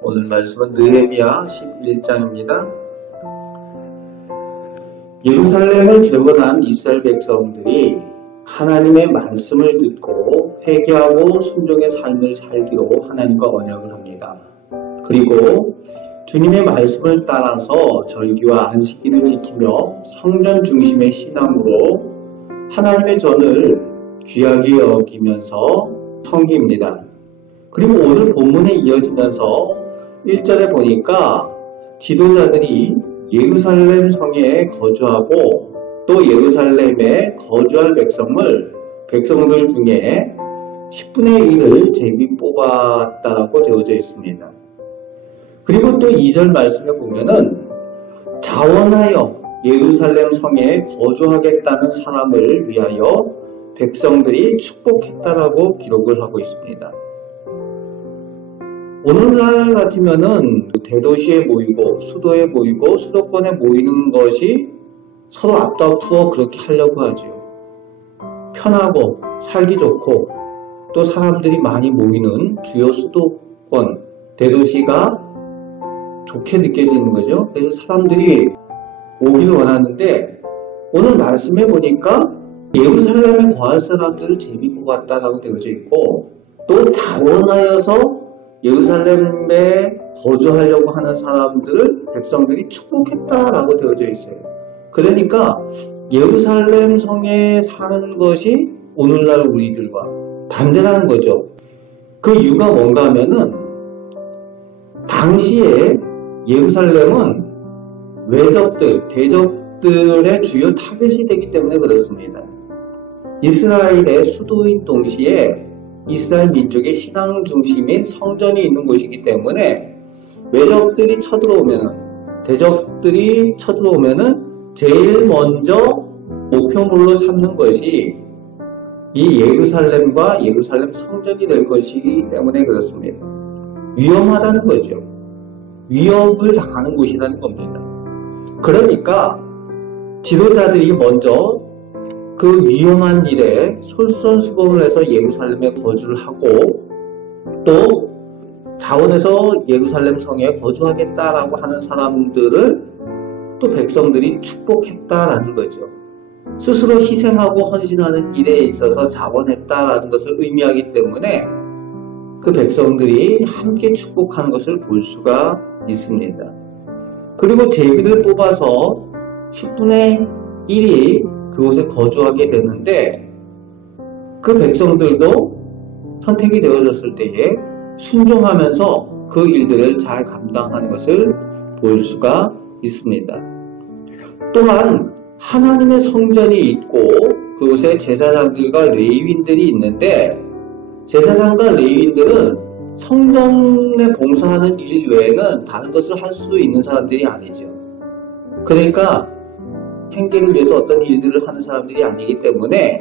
오늘 말씀은 느헤미야 11장입니다. 예루살렘을 재건한 이스라엘 백성들이 하나님의 말씀을 듣고 회개하고 순종의 삶을 살기로 하나님과 언약을 합니다. 그리고 주님의 말씀을 따라서 절기와 안식일을 지키며 성전 중심의 신앙으로 하나님의 전을 귀하게 여기면서 섬깁니다. 그리고 오늘 본문에 이어지면서 1절에 보니까 지도자들이 예루살렘 성에 거주하고 또 예루살렘에 거주할 백성들 중에 10분의 1을 제비 뽑았다라고 되어져 있습니다. 그리고 또 2절 말씀에 보면은 자원하여 예루살렘 성에 거주하겠다는 사람을 위하여 백성들이 축복했다라고 기록을 하고 있습니다. 오늘날 같으면은 대도시에 모이고 수도에 모이고 수도권에 모이는 것이 서로 앞다투어 그렇게 하려고 하죠. 편하고 살기 좋고 또 사람들이 많이 모이는 주요 수도권 대도시가 좋게 느껴지는 거죠. 그래서 사람들이 오기를 원하는데 오늘 말씀해 보니까 예루살렘에 거할 사람들을 제비 뽑았다라고 되어져 있고 또 자원하여서 예루살렘에 거주하려고 하는 사람들을 백성들이 축복했다라고 되어져 있어요. 그러니까 예루살렘 성에 사는 것이 오늘날 우리들과 반대라는 거죠. 그 이유가 뭔가 하면은 당시에 예루살렘은 외적들, 대적들의 주요 타겟이 되기 때문에 그렇습니다. 이스라엘의 수도인 동시에 이스라엘 민족의 신앙 중심인 성전이 있는 곳이기 때문에 외적들이 쳐들어오면은 대적들이 쳐들어오면은 제일 먼저 목표물로 삼는 것이 이 예루살렘과 예루살렘 성전이 될 것이기 때문에 그렇습니다. 위험하다는 거죠. 위협을 당하는 곳이라는 겁니다. 그러니까 지도자들이 먼저 그 위험한 일에 솔선수범을 해서 예루살렘에 거주를 하고 또 자원해서 예루살렘 성에 거주하겠다라고 하는 사람들을 또 백성들이 축복했다라는 거죠. 스스로 희생하고 헌신하는 일에 있어서 자원했다라는 것을 의미하기 때문에 그 백성들이 함께 축복하는 것을 볼 수가 있습니다. 그리고 제비를 뽑아서 10분의 1이 그곳에 거주하게 되는데 그 백성들도 선택이 되어졌을 때에 순종하면서 그 일들을 잘 감당하는 것을 볼 수가 있습니다. 또한 하나님의 성전이 있고 그곳에 제사장들과 레위인들이 있는데 제사장과 레위인들은 성전에 봉사하는 일 외에는 다른 것을 할 수 있는 사람들이 아니죠. 그러니까 생계를 위해서 어떤 일들을 하는 사람들이 아니기 때문에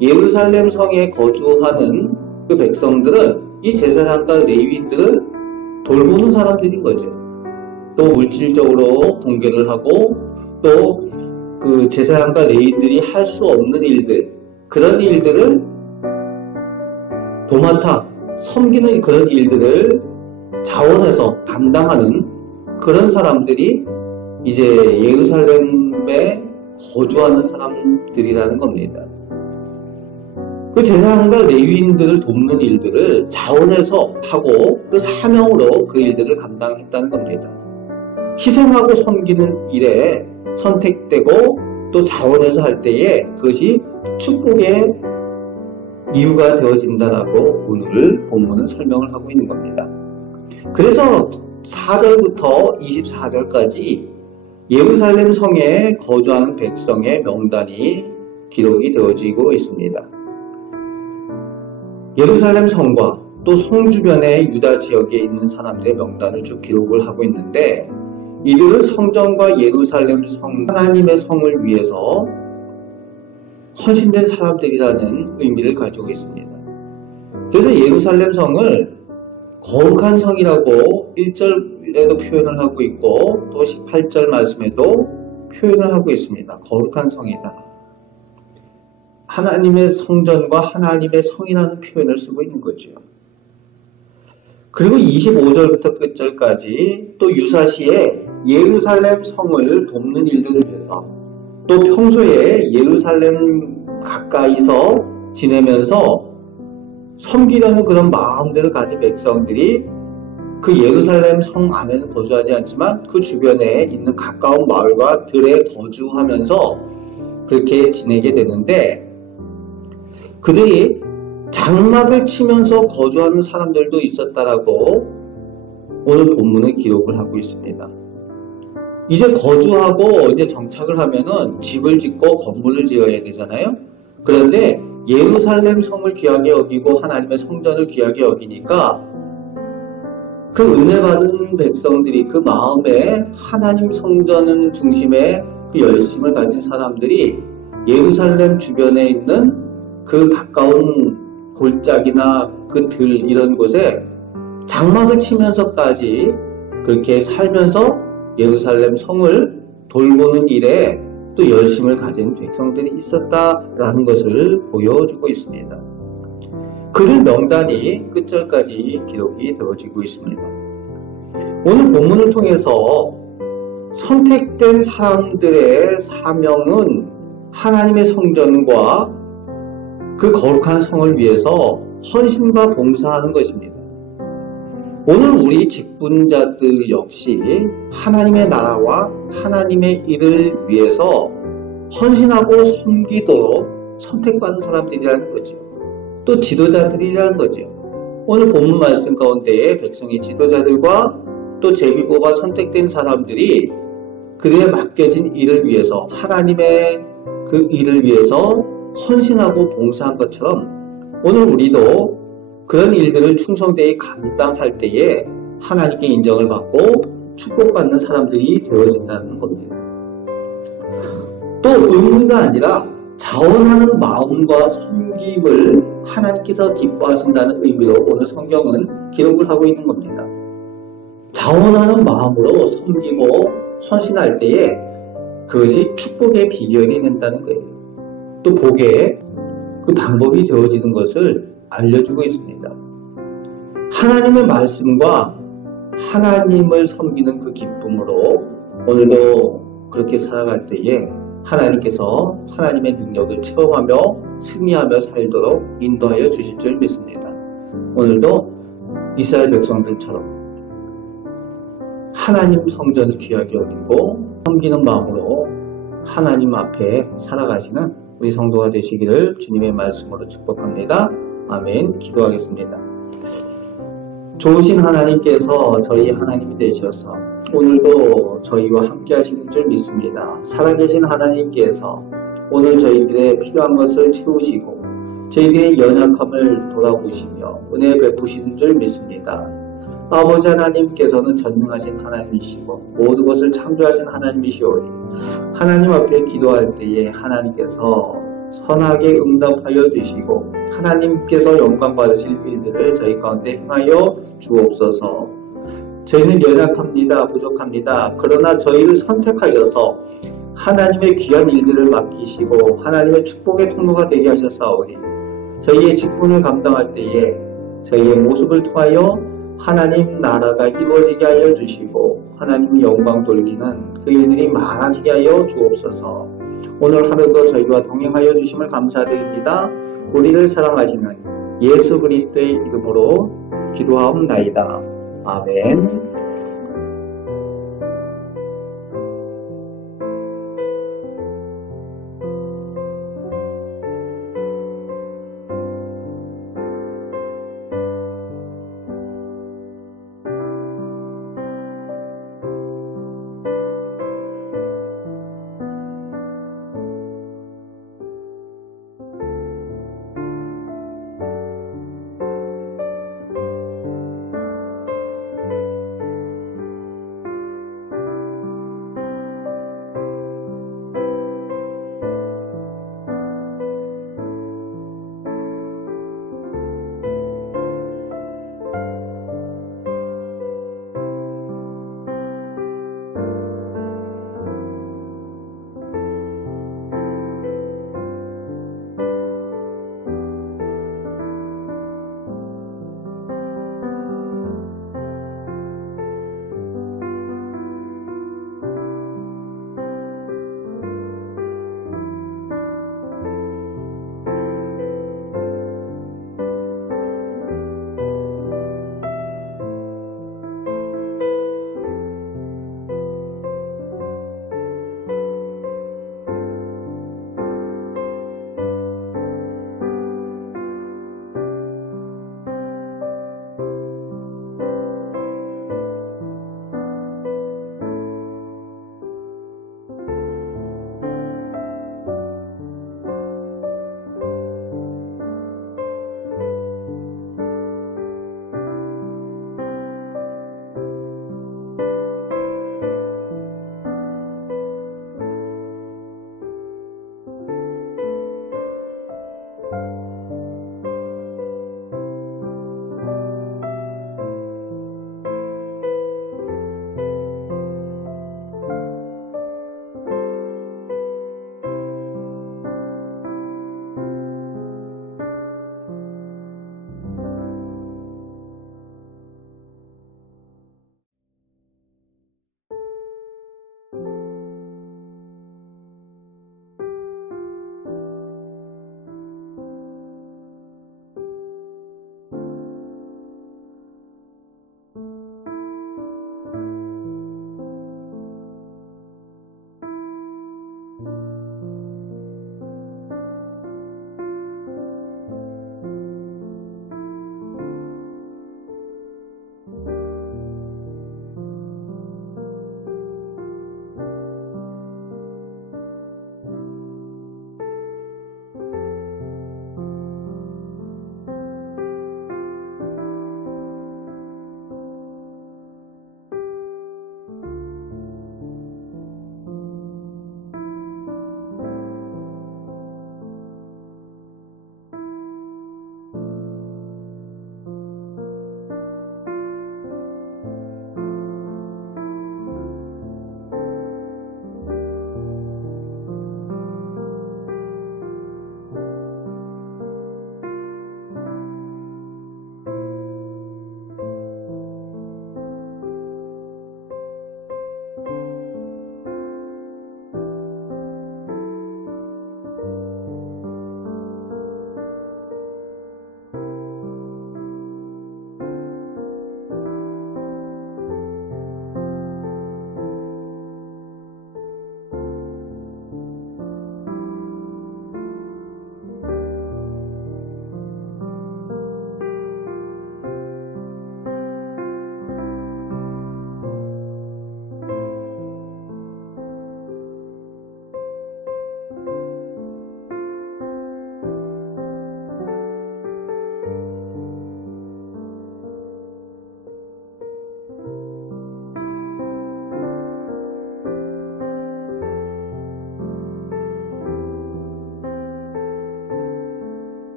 예루살렘 성에 거주하는 그 백성들은 이 제사장과 레위인들을 돌보는 사람들인 거죠. 또 물질적으로 공개를 하고 또 그 제사장과 레위인들이 할 수 없는 일들, 그런 일들을 도맡아 섬기는 그런 일들을 자원해서 감당하는 그런 사람들이 이제 예루살렘에 거주하는 사람들이라는 겁니다. 그 제사장과 레위인들을 돕는 일들을 자원해서 하고 그 사명으로 그 일들을 감당했다는 겁니다. 희생하고 섬기는 일에 선택되고 또 자원해서 할 때에 그것이 축복의 이유가 되어진다라고 오늘 본문은 설명을 하고 있는 겁니다. 그래서 4절부터 24절까지 예루살렘 성에 거주하는 백성의 명단이 기록이 되어지고 있습니다. 예루살렘 성과 또 성 주변의 유다 지역에 있는 사람들의 명단을 쭉 기록을 하고 있는데 이들은 성전과 예루살렘 성, 하나님의 성을 위해서 헌신된 사람들이라는 의미를 가지고 있습니다. 그래서 예루살렘 성을 거룩한 성이라고 1절에도 표현을 하고 있고 또 18절 말씀에도 표현을 하고 있습니다. 거룩한 성이다. 하나님의 성전과 하나님의 성이라는 표현을 쓰고 있는 거죠. 그리고 25절부터 끝절까지 또 유사시에 예루살렘 성을 돕는 일들을 위해서 또 평소에 예루살렘 가까이서 지내면서 섬기려는 그런 마음들을 가진 백성들이 그 예루살렘 성 안에는 거주하지 않지만 그 주변에 있는 가까운 마을과 들에 거주하면서 그렇게 지내게 되는데, 그들이 장막을 치면서 거주하는 사람들도 있었다라고 오늘 본문은 기록을 하고 있습니다. 이제 거주하고 이제 정착을 하면은 집을 짓고 건물을 지어야 되잖아요. 그런데 예루살렘 성을 귀하게 여기고 하나님의 성전을 귀하게 여기니까 그 은혜 받은 백성들이 그 마음에 하나님 성전 중심의 그 열심을 가진 사람들이 예루살렘 주변에 있는 그 가까운 골짜기나 그 들 이런 곳에 장막을 치면서까지 그렇게 살면서 예루살렘 성을 돌보는 일에 또 열심을 가진 백성들이 있었다라는 것을 보여주고 있습니다. 그들 명단이 끝절까지 기록이 되어지고 있습니다. 오늘 본문을 통해서 선택된 사람들의 사명은 하나님의 성전과 그 거룩한 성을 위해서 헌신과 봉사하는 것입니다. 오늘 우리 직분자들 역시 하나님의 나라와 하나님의 일을 위해서 헌신하고 섬기도록 선택받은 사람들이라는 거죠. 또 지도자들이라는 거죠. 오늘 본문 말씀 가운데에 백성의 지도자들과 또 제비뽑아 선택된 사람들이 그들의 맡겨진 일을 위해서 하나님의 그 일을 위해서 헌신하고 봉사한 것처럼 오늘 우리도 그런 일들을 충성되이 감당할 때에 하나님께 인정을 받고 축복받는 사람들이 되어진다는 겁니다. 또 의무가 아니라 자원하는 마음과 섬김을 하나님께서 기뻐하신다는 의미로 오늘 성경은 기록을 하고 있는 겁니다. 자원하는 마음으로 섬기고 헌신할 때에 그것이 축복의 비결이 된다는 거예요. 또 복의 그 방법이 되어지는 것을 알려주고 있습니다. 하나님의 말씀과 하나님을 섬기는 그 기쁨으로 오늘도 그렇게 살아갈 때에 하나님께서 하나님의 능력을 체험하며 승리하며 살도록 인도하여 주실 줄 믿습니다. 오늘도 이스라엘 백성들처럼 하나님 성전을 귀하게 여기고 섬기는 마음으로 하나님 앞에 살아가시는 우리 성도가 되시기를 주님의 말씀으로 축복합니다. 아멘. 기도하겠습니다. 좋으신 하나님께서 저희 하나님이 되셔서 오늘도 저희와 함께 하시는 줄 믿습니다. 살아계신 하나님께서 오늘 저희들의 필요한 것을 채우시고 저희들의 연약함을 돌아보시며 은혜 베푸시는 줄 믿습니다. 아버지 하나님께서는 전능하신 하나님이시고 모든 것을 창조하신 하나님이시오니 하나님 앞에 기도할 때에 하나님께서 선하게 응답하여 주시고 하나님께서 영광 받으실 일들을 저희 가운데 행하여 주옵소서. 저희는 연약합니다. 부족합니다. 그러나 저희를 선택하셔서 하나님의 귀한 일들을 맡기시고 하나님의 축복의 통로가 되게 하셨사오니 저희의 직분을 감당할 때에 저희의 모습을 통하여 하나님 나라가 이루어지게 하여 주시고 하나님 영광 돌리는 그 일들이 많아지게 하여 주옵소서. 오늘 하루도 저희와 동행하여 주심을 감사드립니다. 우리를 사랑하시는 예수 그리스도의 이름으로 기도하옵나이다. 아멘.